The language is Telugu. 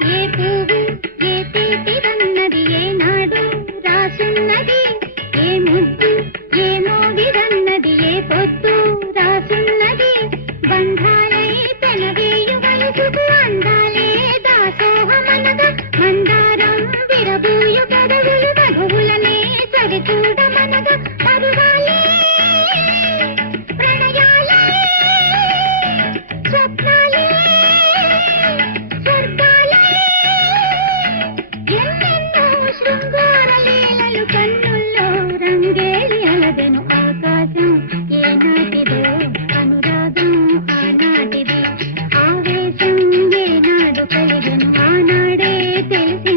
ఏ పువ్వు ఏ తీపిదన్నది ఏనాడు రాసున్నది, ఏ ముద్దు ఏ మోగిదన్నది ఏ పొద్దు రాసున్నది. బంధాలై పెనవేయు వయసుకు అందాలే దాసోహమనగా, మందారం విరబూయు పెదవులు మధువులనే సరిచూడమనగా. పరువాలే ప్రణయాలే స్వప్నాలే స్వర్గాలే, ఎన్నెన్నో శృంగార లీలలు కన్నుల్లో రంగేలి అలదెను. ఆకాశం ఏనాటిదో అనురాగం ఆనాటిది, ఆవేశం ఏనాడు కలిగెను ఆనాడే తెలిసి